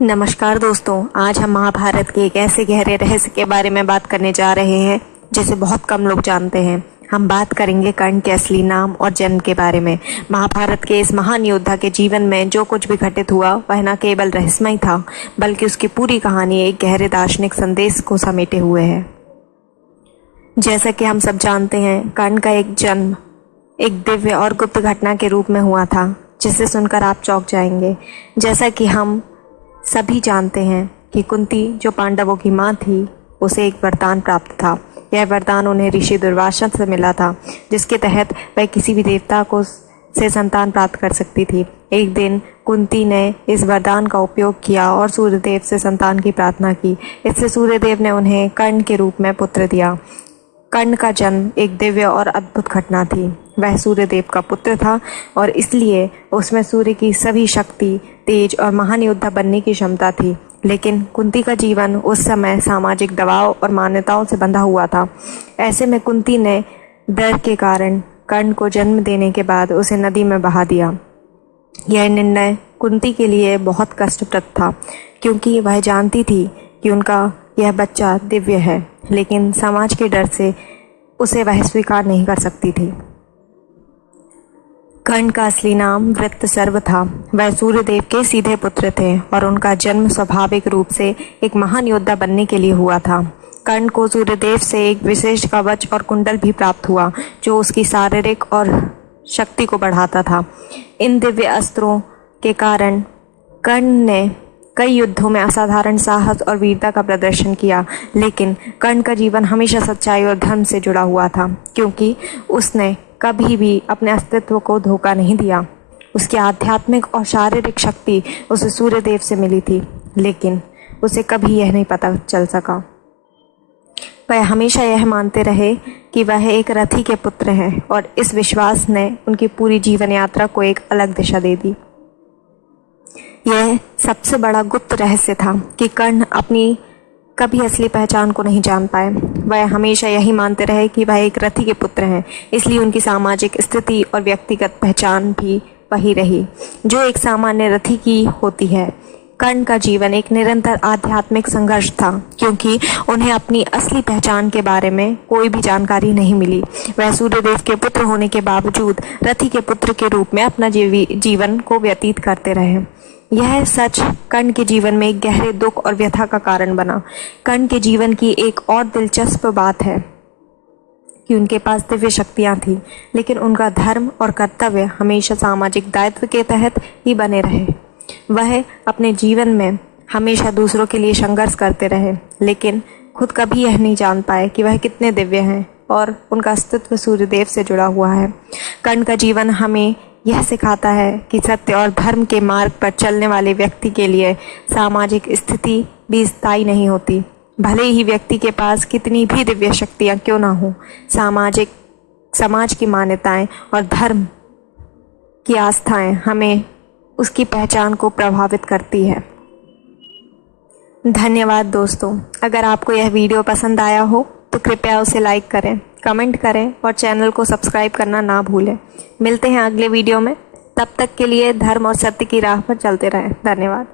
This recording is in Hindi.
नमस्कार दोस्तों, आज हम महाभारत के एक ऐसे गहरे रहस्य के बारे में बात करने जा रहे हैं जिसे बहुत कम लोग जानते हैं। हम बात करेंगे कर्ण के असली नाम और जन्म के बारे में। महाभारत के इस महान योद्धा के जीवन में जो कुछ भी घटित हुआ वह न केवल रहस्यमय था, बल्कि उसकी पूरी कहानी एक गहरे दार्शनिक संदेश को समेटे हुए है। जैसा कि हम सब जानते हैं, कर्ण का एक जन्म एक दिव्य और गुप्त घटना के रूप में हुआ था, जिसे सुनकर आप चौंक जाएंगे। जैसा कि हम सभी जानते हैं कि कुंती, जो पांडवों की माँ थी, उसे एक वरदान प्राप्त था। यह वरदान उन्हें ऋषि दुर्वासा से मिला था, जिसके तहत वह किसी भी देवता को से संतान प्राप्त कर सकती थी। एक दिन कुंती ने इस वरदान का उपयोग किया और सूर्यदेव से संतान की प्रार्थना की। इससे सूर्यदेव ने उन्हें कर्ण के रूप में पुत्र दिया। कर्ण का जन्म एक दिव्य और अद्भुत घटना थी। वह सूर्यदेव का पुत्र था और इसलिए उसमें सूर्य की सभी शक्ति, तेज और महान योद्धा बनने की क्षमता थी। लेकिन कुंती का जीवन उस समय सामाजिक दबाव और मान्यताओं से बंधा हुआ था। ऐसे में कुंती ने डर के कारण कर्ण को जन्म देने के बाद उसे नदी में बहा दिया। यह निर्णय कुंती के लिए बहुत कष्टप्रद था, क्योंकि वह जानती थी कि उनका यह बच्चा दिव्य है, लेकिन समाज के डर से उसे वह स्वीकार नहीं कर सकती थी। कर्ण का असली नाम वृत्रसर्व था। वह सूर्यदेव के सीधे पुत्र थे और उनका जन्म स्वाभाविक रूप से एक महान योद्धा बनने के लिए हुआ था। कर्ण को सूर्यदेव से एक विशेष कवच और कुंडल भी प्राप्त हुआ, जो उसकी शारीरिक और शक्ति को बढ़ाता था। इन दिव्य अस्त्रों के कारण कर्ण ने कई युद्धों में असाधारण साहस और वीरता का प्रदर्शन किया। लेकिन कर्ण का जीवन हमेशा सच्चाई और धर्म से जुड़ा हुआ था, क्योंकि उसने कभी भी अपने अस्तित्व को धोखा नहीं दिया। उसकी आध्यात्मिक और शारीरिक शक्ति उसे सूर्यदेव से मिली थी, लेकिन उसे कभी यह नहीं पता चल सका। वह हमेशा यह मानते रहे कि वह एक रथी के पुत्र हैं, और इस विश्वास ने उनकी पूरी जीवन यात्रा को एक अलग दिशा दे दी। यह सबसे बड़ा गुप्त रहस्य था कि कर्ण अपनी कभी असली पहचान को नहीं जान पाए। वह हमेशा यही मानते रहे कि वह एक रथी के पुत्र हैं, इसलिए उनकी सामाजिक स्थिति और व्यक्तिगत पहचान भी वही रही, जो एक सामान्य रथी की होती है। कर्ण का जीवन एक निरंतर आध्यात्मिक संघर्ष था, क्योंकि उन्हें अपनी असली पहचान के बारे में कोई भी जानकारी नहीं मिली। वह सूर्यदेव के पुत्र होने के बावजूद रथी के पुत्र के रूप में अपना जीवन को व्यतीत करते रहे। यह सच कर्ण के जीवन में एक गहरे दुख और व्यथा का कारण बना। कर्ण के जीवन की एक और दिलचस्प बात है कि उनके पास दिव्य शक्तियां थीं, लेकिन उनका धर्म और कर्तव्य हमेशा सामाजिक दायित्व के तहत ही बने रहे। वह अपने जीवन में हमेशा दूसरों के लिए संघर्ष करते रहे, लेकिन खुद कभी यह नहीं जान पाए कि वह कितने दिव्य हैं और उनका अस्तित्व सूर्यदेव से जुड़ा हुआ है। कर्ण का जीवन हमें यह सिखाता है कि सत्य और धर्म के मार्ग पर चलने वाले व्यक्ति के लिए सामाजिक स्थिति भी स्थायी नहीं होती। भले ही व्यक्ति के पास कितनी भी दिव्य शक्तियाँ क्यों ना हो, समाज की मान्यताएं और धर्म की आस्थाएं हमें उसकी पहचान को प्रभावित करती है। धन्यवाद दोस्तों। अगर आपको यह वीडियो पसंद आया हो तो कृपया उसे लाइक करें, कमेंट करें और चैनल को सब्सक्राइब करना ना भूलें। मिलते हैं अगले वीडियो में। तब तक के लिए धर्म और सत्य की राह पर चलते रहें। धन्यवाद।